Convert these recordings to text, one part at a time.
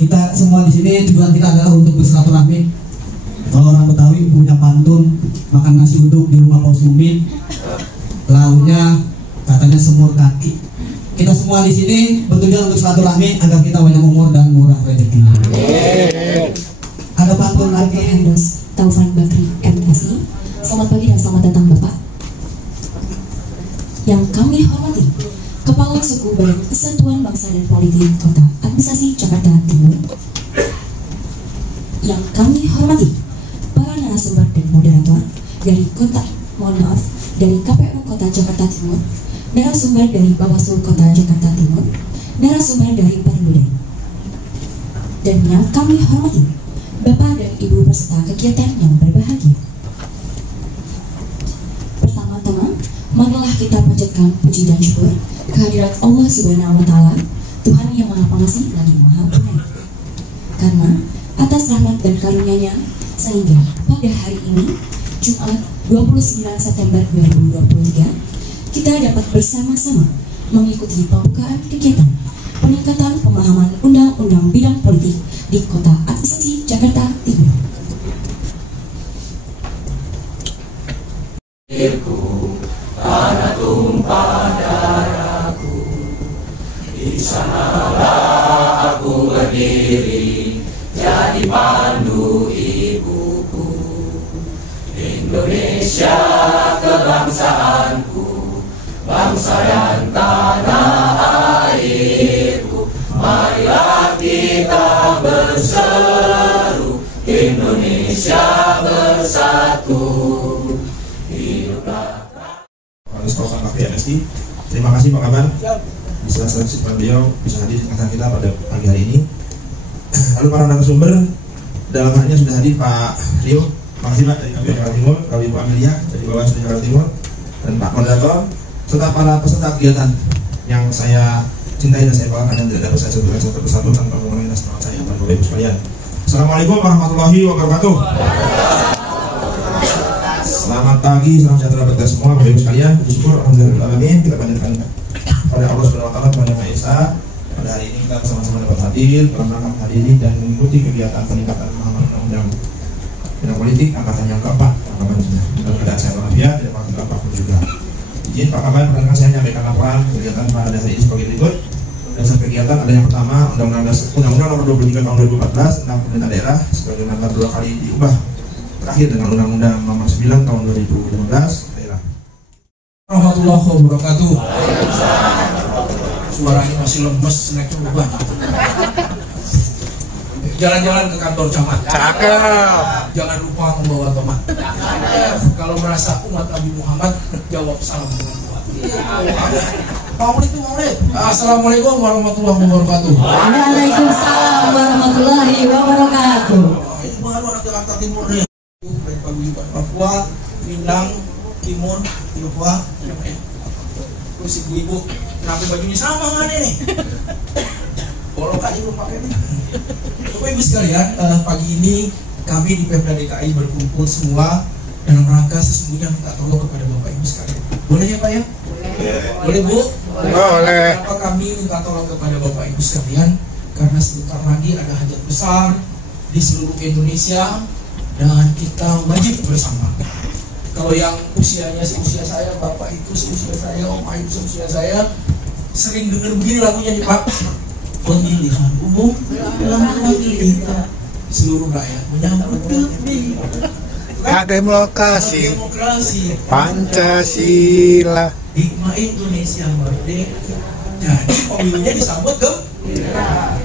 Kita semua di sini tujuan kita adalah untuk bersilaturahmi. Kalau orang Betawi punya pantun, makan nasi uduk di rumah Paus Sumit, lauknya katanya semur kaki. Kita semua di sini bertujuan untuk silaturahmi agar kita banyak umur dan murah rezeki. Ada pantun lagi. Handos Taufan Bakri MSI. Selamat pagi dan selamat datang Bapak yang kami hormati, Kepala Suku Badan Kesatuan Bangsa dan Politik Kota Administrasi Jakarta Timur. Yang kami hormati para narasumber dan moderator dari dari KPU Kota Jakarta Timur, narasumber dari Bawaslu Kota Jakarta Timur, narasumber dari Perludem, dan yang kami hormati Bapak dan Ibu peserta kegiatan yang berbahagia. Pertama-tama, marilah kita panjatkan puji dan syukur kehadirat Allah Subhanahu wa Ta'ala, Tuhan yang Maha Pengasih lagi Maha Penyayang. Karena atas rahmat dan karunia-Nya, sehingga pada hari ini, Jumat 29 September 2023, kita dapat bersama-sama mengikuti pembukaan kegiatan peningkatan pemahaman undang-undang bidang politik di Kota Administrasi Jakarta Timur. Tanah tumpah darahku, di sanalah aku berdiri, jadi pandu ibuku. Indonesia kebangsaanku, bangsa dan tanah airku. Marilah kita berseru, Indonesia bersatu. Hiduplah Taufan Bakri MSI. Terima kasih Pak Kaban bisa kesempatan beliau bisa hadir di tengah kita pada pagi hari ini. Lalu para narasumber dalam hal ini sudah hadir Pak Rio, makasih Pak dari KPU Jakarta Timur, lalu Ibu Amelia dari Bawaslu Jakarta Timur, dan Pak moderator serta para peserta kegiatan yang saya cintai dan saya banggakan dan tidak dapat saya sebutkan satu persatu tanpa mengurangi semangat saya. Bapak Ibu sekalian, Assalamualaikum warahmatullahi wabarakatuh. Selamat pagi, salam sejahtera bagi kita semua, Bapak Ibu sekalian. Puji syukur alhamdulillah kita panjatkan pada Allah Subhanahu wa Ta'ala, kepada Maha Esa. Pada hari ini kita bersama-sama dapat hadir dalam rangka menghadiri dan mengikuti kegiatan peningkatan pemahaman undang-undang bidang politik angkatan yang keempat. Pak Kaban sudah dalam keadaan sehat walafiat, tidak makan apapun juga. Izin Pak Kaban, perkenalkan saya menyampaikan laporan kegiatan pada hari ini sebagai berikut. Dasar kegiatan ada yang pertama, Undang-Undang Nomor 23 Tahun 2014 tentang pemerintah daerah sebagaimana dua kali diubah, terakhir dengan Undang-Undang Nomor 9 Tahun 2015 daerah. Warahmatullahi wabarakatuh. Suaranya masih lemes, snacknya banyak. Jalan-jalan ke kantor camat. Cakep. Jangan lupa membawa tomat. Kalau merasa umat Nabi Muhammad, jawab salam dengan doa. Maulid. Assalamualaikum warahmatullahi wabarakatuh. Waalaikumsalam warahmatullahi wabarakatuh. Ini baru anak Jakarta Timur nih. Dari Paguyuban Papua, Minang, Timur, Tionghoa, terus ibu-ibu, kenapa bajunya sama nggak nih? Bolok aja belum pakai nih. Bapak Ibu sekalian, pagi ini kami di Pemda DKI berkumpul semua dalam rangka sesungguhnya minta tolong kepada Bapak Ibu sekalian. Boleh ya Pak ya? Boleh Bu? Boleh. Kenapa kami minta tolong kepada Bapak Ibu sekalian? Karena sebentar lagi ada hajat besar di seluruh Indonesia dan kita wajib bersama. Kalau yang usianya seusia saya, Bapak itu seusia saya, Om Ayu seusia saya, sering dengar begini lagunya nih Pak. Pemilihan umum dalam kita seluruh rakyat menyambut pemilihan demokrasi Pancasila hikmah Indonesia merdeka. Jadi pemilunya disambut gembira.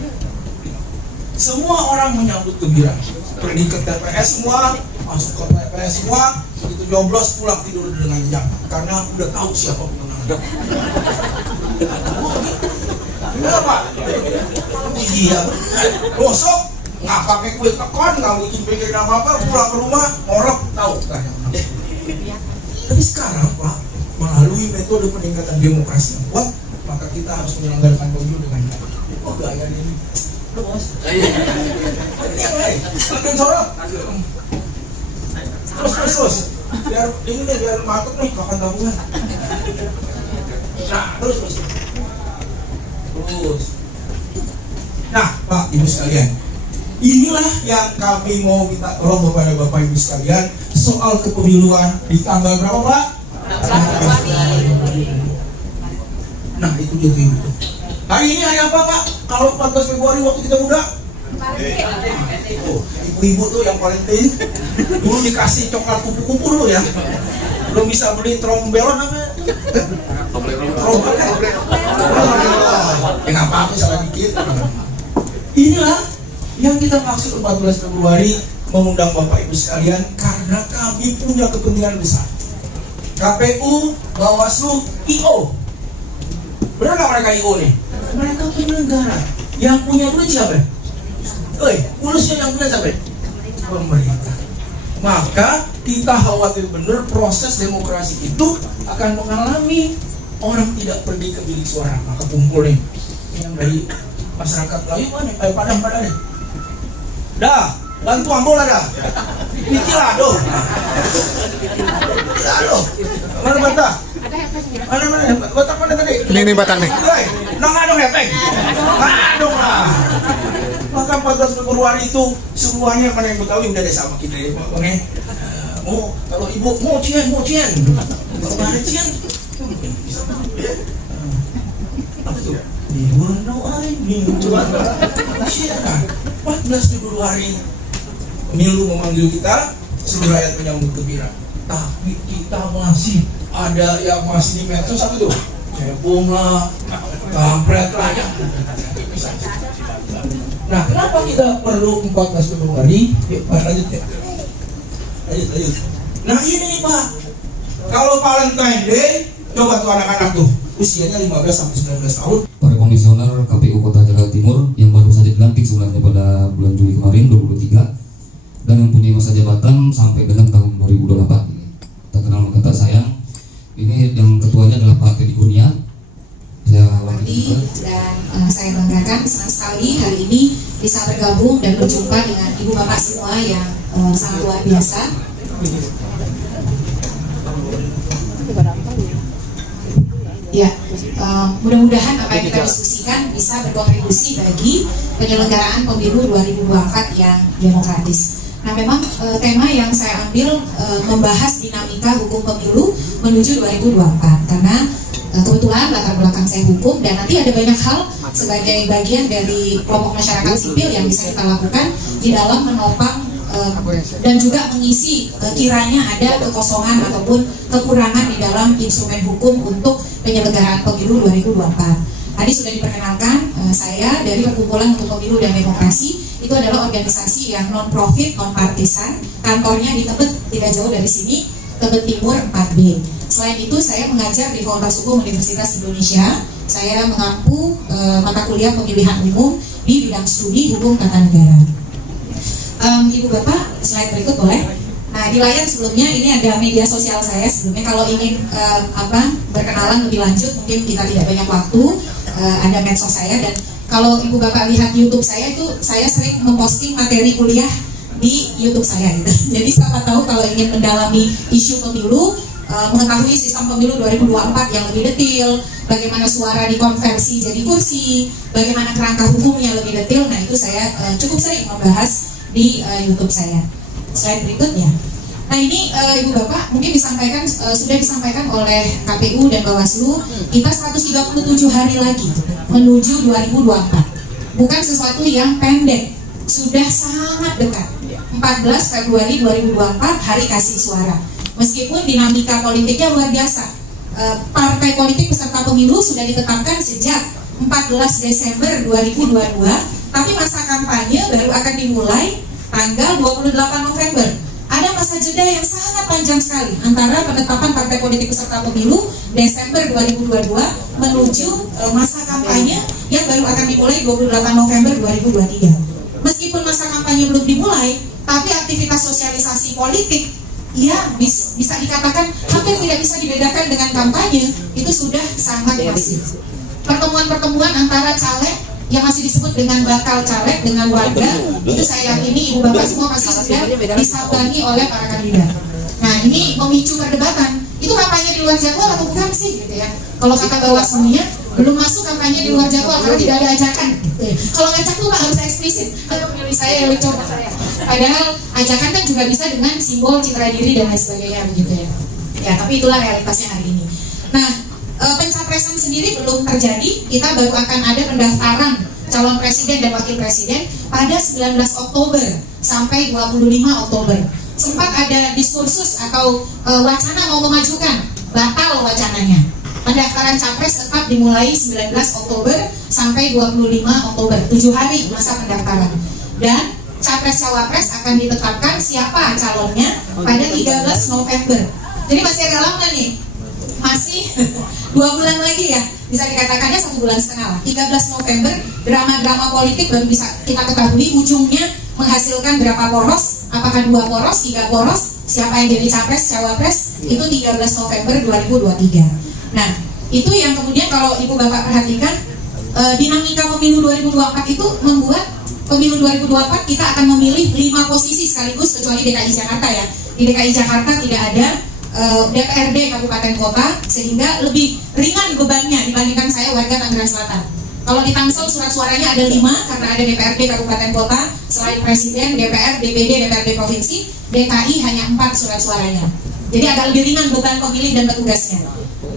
Semua orang menyambut gembira. Pergi ke TPS semua, masuk ke TPS semua, begitu nyoblos pulang tidur dengan nyenyak karena udah tahu siapa pemenangnya. Kenapa? Iya, besok nggak pakai kue kekon, nggak bikin pikirin apa-apa, pulang ke rumah ngorok tahu kan yang menang. Tapi sekarang Pak, melalui metode peningkatan demokrasi yang kuat, maka kita harus menyelenggarakan pemilu dengan baik. Oh gaya ini, lu bos. Ini yang lain, makin sorot. Terus, biar ini deh, biar matut nih kapan tabungan. Nah, terus. Nah, Pak Ibu sekalian, inilah yang kami mau minta tolong kepada Bapak Ibu sekalian soal kepemiluan di tanggal berapa, Pak? Nah, itu dia Ibu. Hari ini hari apa, Pak? Kalau 14 Februari waktu kita muda? Ibu-ibu tuh yang paling dulu dikasih coklat kupu-kupu dulu ya. Belum bisa beli trombelon apa? Trombelon. Kenapa aku salah dikit? Inilah yang kita maksud 14 Februari mengundang Bapak Ibu sekalian karena kami punya kepentingan besar. KPU, Bawaslu, IO. Benar nggak mereka IO nih? Mereka penyelenggara. Yang punya duit siapa? Mulusnya yang punya siapa? Pemerintah. Maka kita khawatir benar proses demokrasi itu akan mengalami orang tidak pergi ke bilik suara. Maka kumpul nih yang dari masyarakat Melayu mana? Padang nih. Dah, bantu ambol ada. Pikir aduh. Mana bantah? Mana batang mana tadi? Ini batang nih. Nang adong hepeng. Adong lah. Maka 14 Februari itu semuanya mana yang Betawi udah ada sama kita ya, Bang. Oh, kalau ibu mau cian. Kalau ada cian, bisa ya. Apa tuh? Coba 14 Februari pemilu memanggil kita, seluruh rakyat menyambut gembira. Tapi kita masih ada yang masih di medsos apa tuh? Cebong lah, kampret lah ya. Nah, kenapa kita perlu 14 Februari? Yuk, lanjut ya. Lanjut. Nah ini nih Pak, kalau Valentine Day, coba tuh anak-anak tuh usianya 15 sampai 19 tahun. Para komisioner KPU Kota Jakarta Timur yang baru saja dilantik sebenarnya pada bulan Juli kemarin 2023 dan mempunyai masa jabatan sampai dengan tahun 2024 ini. Tak kenal maka tak sayang. Ini yang ketuanya adalah Pak Teddy Kurnia. Dan saya banggakan senang sekali hari ini bisa bergabung dan berjumpa dengan ibu bapak semua yang sangat luar biasa. Ya, mudah-mudahan apa yang kita diskusikan bisa berkontribusi bagi penyelenggaraan pemilu 2024 yang demokratis. Nah, memang tema yang saya ambil membahas dinamika hukum pemilu menuju 2024 karena kebetulan latar belakang saya hukum dan nanti ada banyak hal sebagai bagian dari kelompok masyarakat sipil yang bisa kita lakukan di dalam menopang dan juga mengisi kiranya ada kekosongan ataupun kekurangan di dalam instrumen hukum untuk penyelenggaraan pemilu 2024. Tadi sudah diperkenalkan, saya dari Perkumpulan untuk Pemilu dan Demokrasi, itu adalah organisasi yang non-profit, non-partisan, kantornya di Tebet, tidak jauh dari sini, Tebet Timur 4B. Selain itu, saya mengajar di Fakultas Hukum Universitas Indonesia. Saya mengampu mata kuliah pemilihan umum di bidang studi hukum tata negara. Ibu Bapak, slide berikut boleh? Nah, di layar sebelumnya ini ada media sosial saya sebelumnya. Kalau ingin berkenalan lebih lanjut, mungkin kita tidak banyak waktu. Ada medsos saya dan kalau Ibu Bapak lihat YouTube saya itu saya sering memposting materi kuliah di YouTube saya gitu. Jadi siapa tahu kalau ingin mendalami isu pemilu, mengetahui sistem pemilu 2024 yang lebih detail, bagaimana suara dikonversi jadi kursi, bagaimana kerangka hukumnya lebih detail. Nah, itu saya cukup sering membahas di YouTube saya. Slide berikutnya. Nah, ini Ibu Bapak mungkin disampaikan sudah disampaikan oleh KPU dan Bawaslu, kita 137 hari lagi menuju 2024. Bukan sesuatu yang pendek, sudah sangat dekat. 14 Februari 2024 hari kasih suara. Meskipun dinamika politiknya luar biasa. Partai politik peserta pemilu sudah ditetapkan sejak 14 Desember 2022, tapi masa kampanye baru akan dimulai tanggal 28 November. Ada masa jeda yang sangat panjang sekali antara penetapan partai politik peserta pemilu Desember 2022 menuju masa kampanye yang baru akan dimulai 28 November 2023. Meskipun masa kampanye belum dimulai, tapi aktivitas sosialisasi politik ya bisa dikatakan hampir tidak bisa dibedakan dengan kampanye, itu sudah sangat masif. Pertemuan-pertemuan antara caleg yang masih disebut dengan bakal caleg dengan warga, itu saya yakini Ibu Bapak semua pasti sudah disambangi oleh para kandidat. Nah, ini memicu perdebatan. Itu kampanye di luar jadwal atau bukan sih gitu ya? Kalau kata Bawaslu-nya Belum masuk kampanye di luar jadwal karena tidak ada ajakan. Kalau ngajak tuh harus eksplisit. Ayo pilih saya, pilih coba saya. Padahal ajakan kan juga bisa dengan simbol citra diri dan lain sebagainya begitu ya. Ya, tapi itulah realitasnya hari ini. Nah, pencapresan sendiri belum terjadi. Kita baru akan ada pendaftaran calon presiden dan wakil presiden pada 19 Oktober sampai 25 Oktober. Sempat ada diskursus atau wacana mau memajukan, batal wacananya. Pendaftaran capres tetap dimulai 19 Oktober sampai 25 Oktober, 7 hari masa pendaftaran. Dan capres-cawapres akan ditetapkan siapa calonnya pada 13 November. Jadi masih agak lama nih, masih 2 bulan lagi ya, bisa dikatakannya 1,5 bulan lah. 13 November, drama-drama politik baru bisa kita ketahui ujungnya menghasilkan berapa poros, apakah 2 poros, 3 poros, siapa yang jadi capres, cawapres, itu 13 November 2023. Nah, itu yang kemudian kalau Ibu Bapak perhatikan, dinamika pemilu 2024 itu membuat pemilu 2024 kita akan memilih 5 posisi sekaligus, kecuali DKI Jakarta ya. Di DKI Jakarta tidak ada DPRD kabupaten kota, sehingga lebih ringan bebannya dibandingkan saya warga Tangerang Selatan. Kalau di Tangsel surat suaranya ada 5 karena ada DPRD kabupaten kota, selain presiden, DPR, DPD, DPRD provinsi, DKI hanya 4 surat suaranya. Jadi agak lebih ringan beban pemilih dan petugasnya.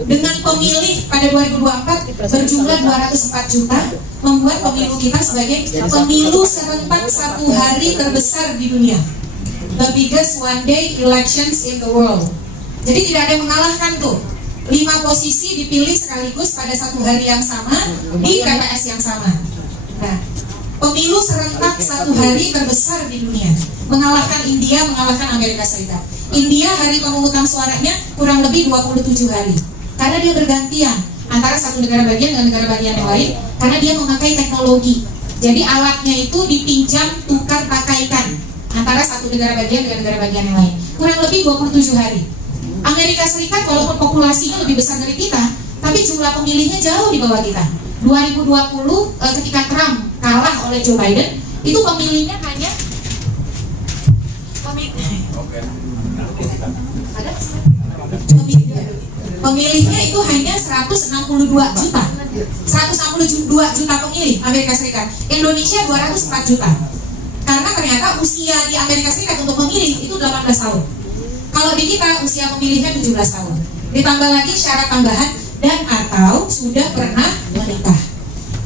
Dengan pemilih pada 2024 berjumlah 204 juta, membuat pemilu kita sebagai pemilu serentak 1 hari terbesar di dunia. The biggest one day elections in the world. Jadi tidak ada yang mengalahkan tuh. 5 posisi dipilih sekaligus pada 1 hari yang sama di TPS yang sama. Nah, pemilu serentak 1 hari terbesar di dunia, mengalahkan India, mengalahkan Amerika Serikat. India hari pemungutan suaranya kurang lebih 27 hari. Karena dia bergantian antara satu negara bagian dengan negara bagian yang lain, karena dia memakai teknologi. Jadi alatnya itu dipinjam, tukar, pakaikan antara satu negara bagian dengan negara bagian yang lain. Kurang lebih 27 hari. Amerika Serikat walaupun populasinya lebih besar dari kita, tapi jumlah pemilihnya jauh di bawah kita. 2020 ketika Trump kalah oleh Joe Biden, itu pemilihnya hanya pemilihnya itu hanya 162 juta. 162 juta pemilih Amerika Serikat. Indonesia 204 juta. Karena ternyata usia di Amerika Serikat untuk memilih itu 18 tahun. Kalau di kita usia pemilihnya 17 tahun. Ditambah lagi syarat tambahan dan atau sudah pernah menikah.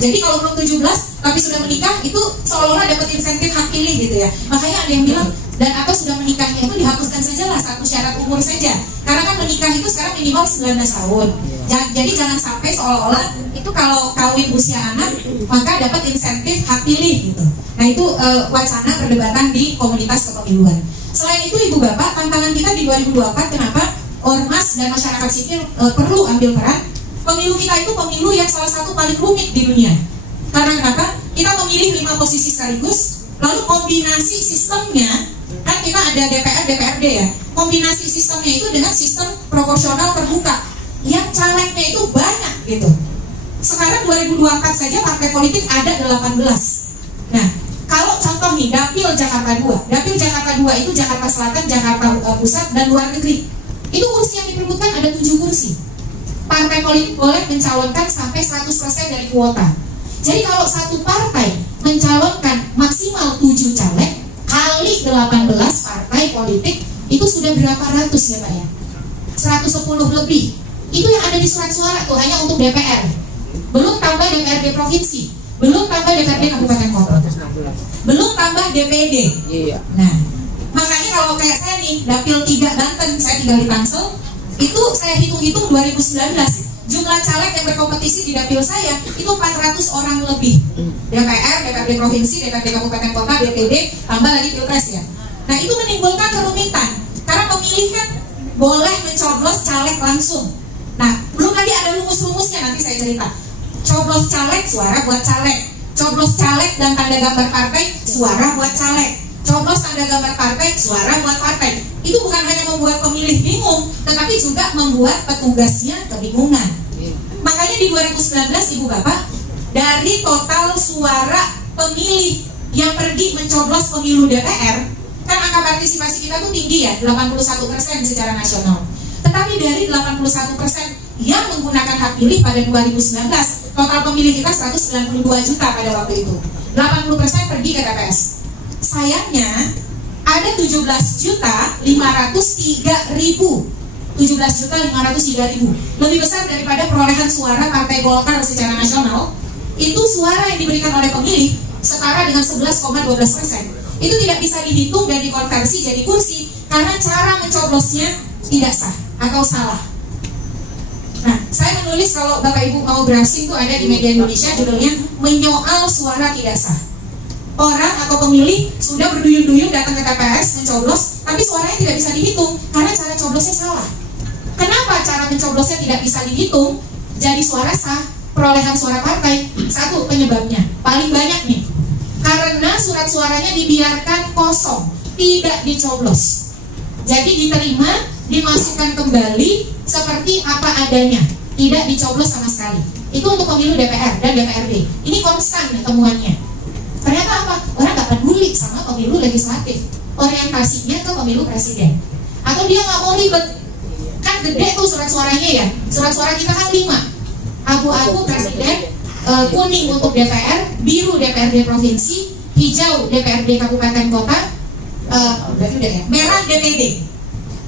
Jadi kalau belum 17 tapi sudah menikah, itu seolah-olah dapat insentif hak pilih gitu ya. Makanya ada yang bilang dan atau sudah menikahnya itu dihapuskan saja lah, satu syarat umur saja. Karena kan menikah itu sekarang minimal 19 tahun. Jadi jangan sampai seolah-olah itu kalau kawin usia anak maka dapat insentif hak pilih gitu. Nah itu wacana perdebatan di komunitas kepemiluan. Selain itu Ibu Bapak, tantangan kita di 2024 kenapa ormas dan masyarakat sipil perlu ambil peran. Pemilu kita itu pemilu yang salah satu paling rumit di dunia. Karena kenapa? Kita memilih 5 posisi sekaligus, lalu kombinasi sistemnya, kan kita ada DPR, DPRD ya. Kombinasi sistemnya itu dengan sistem proporsional terbuka, yang calegnya itu banyak gitu. Sekarang 2024 saja partai politik ada 18. Nah, kalau contoh nih, Dapil Jakarta 2. Dapil Jakarta 2 itu Jakarta Selatan, Jakarta Pusat, dan luar negeri. Itu kursi yang diperebutkan ada 7 kursi. Partai politik boleh mencalonkan sampai 100% dari kuota. Jadi kalau satu partai mencalonkan maksimal 7 caleg kali 18 partai politik, itu sudah berapa ratus ya Pak ya? 110 lebih. Itu yang ada di surat suara tuh hanya untuk DPR. Belum tambah DPRD provinsi, belum tambah DPRD kabupaten kota, belum tambah DPD. Nah, makanya kalau kayak saya nih, Dapil 3 Banten, saya tinggal di Tangsel, itu saya hitung-hitung 2019 jumlah caleg yang berkompetisi di dapil saya itu 400 orang lebih. DPR, DPRD provinsi, DPRD kabupaten kota, DPD, tambah lagi pilpres ya. Nah itu menimbulkan kerumitan karena pemilih kan boleh mencoblos caleg langsung. Nah belum lagi ada rumus-rumusnya, nanti saya cerita. Coblos caleg, suara buat caleg. Coblos caleg dan tanda gambar partai, suara buat caleg. Coblos tanda gambar partai, suara buat partai. Itu bukan hanya membuat pemilih bingung, tetapi juga membuat petugasnya kebingungan. Makanya di 2019 Ibu Bapak, dari total suara pemilih yang pergi mencoblos pemilu DPR, kan angka partisipasi kita tuh tinggi ya, 81% secara nasional. Tetapi dari 81% yang menggunakan hak pilih pada 2019, total pemilih kita 192 juta pada waktu itu. 80% pergi ke TPS. Sayangnya ada 17.503.000. 17.503.000 lebih besar daripada perolehan suara Partai Golkar secara nasional. Itu suara yang diberikan oleh pemilih setara dengan 11,12%. Itu tidak bisa dihitung dan dikonversi jadi kursi karena cara mencoblosnya tidak sah atau salah. Nah, saya menulis, kalau Bapak Ibu mau browsing tuh ada di media Indonesia, judulnya menyoal suara tidak sah. Orang atau pemilih sudah berduyun-duyun datang ke TPS mencoblos, tapi suaranya tidak bisa dihitung karena cara coblosnya salah. Kenapa cara mencoblosnya tidak bisa dihitung jadi suara sah, perolehan suara partai? Satu penyebabnya, paling banyak nih, karena surat suaranya dibiarkan kosong, tidak dicoblos. Jadi diterima, dimasukkan kembali seperti apa adanya, tidak dicoblos sama sekali. Itu untuk pemilu DPR dan DPRD. Ini konstan ya temuannya. Ternyata apa? Orang gak peduli sama pemilu legislatif, orientasinya ke pemilu presiden. Atau dia gak mau ribet, kan gede tuh surat suaranya ya. Surat suara kita kan 5, abu-abu presiden, kuning untuk DPR, biru DPRD provinsi, hijau DPRD kabupaten kota, berarti udah ya, merah DPD.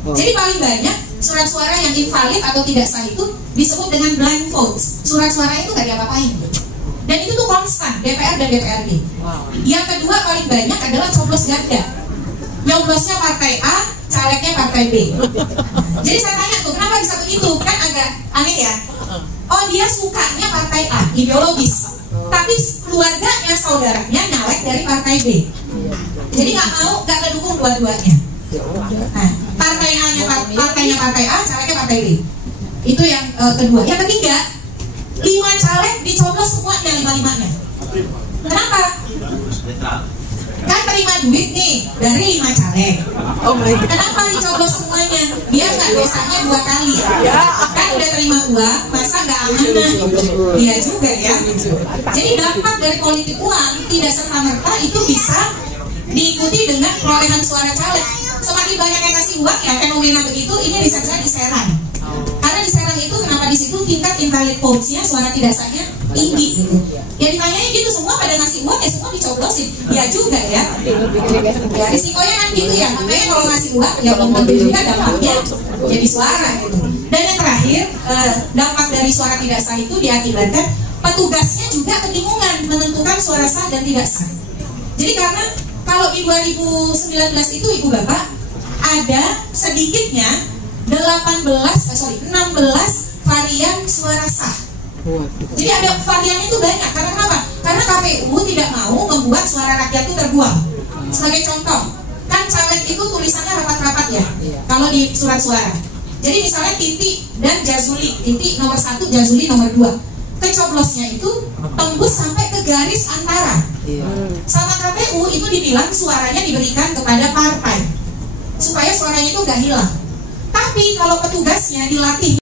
Jadi paling banyak surat suara yang invalid atau tidak sah itu disebut dengan blind votes. Surat suara itu gak diapa-apain. Dan itu tuh konstan, DPR dan DPRD. Yang kedua paling banyak adalah coblos ganda. Nyoblosnya partai A, calegnya partai B. Jadi saya tanya tuh, kenapa bisa begitu? Kan agak aneh ya. Oh, dia sukanya partai A, ideologis, tapi keluarganya, saudaranya nyalek dari partai B. Jadi nggak ngedukung dua-duanya. Nah, partainya partai A, calegnya partai B. Itu yang kedua. Yang ketiga, 5 caleg dicoblos semuanya, 5-5-nya. Kenapa? Kan terima duit nih dari 5 caleg. Kenapa dicoblos semuanya? Biar nggak dosanya 2 kali. Kan udah terima uang, masa nggak amanah? Iya juga ya. Jadi dampak dari politik uang tidak serta-merta itu bisa diikuti dengan perolehan suara caleg. Semakin banyak yang kasih uang ya fenomena begitu. Ini riset saya di Serang. Karena di Serang itu kenapa di situ tingkat invalid votes-nya, suara tidak sahnya tinggi gitu. Ya ditanyain gitu, semua pada ngasih uang ya semua dicoblosin. Ya juga ya. Ya risikonya kan gitu ya. Makanya kalau ngasih uang ya belum tentu juga dampaknya jadi suara gitu. Dan yang terakhir, dampak dari suara tidak sah itu diakibatkan petugasnya juga kebingungan menentukan suara sah dan tidak sah. Jadi karena kalau di 2019 itu Ibu Bapak ada sedikitnya 16 varian suara sah. Jadi ada varian itu banyak. Karena kenapa? Karena KPU tidak mau membuat suara rakyat itu terbuang. Sebagai contoh, kan caleg itu tulisannya rapat-rapat ya, kalau di surat suara. Jadi misalnya Titi dan Jazuli, Titi nomor 1, Jazuli nomor 2, kecoblosnya itu tembus sampai ke garis antara. Sama KPU itu dibilang suaranya diberikan kepada partai supaya suaranya itu gak hilang. Tapi kalau petugasnya dilatih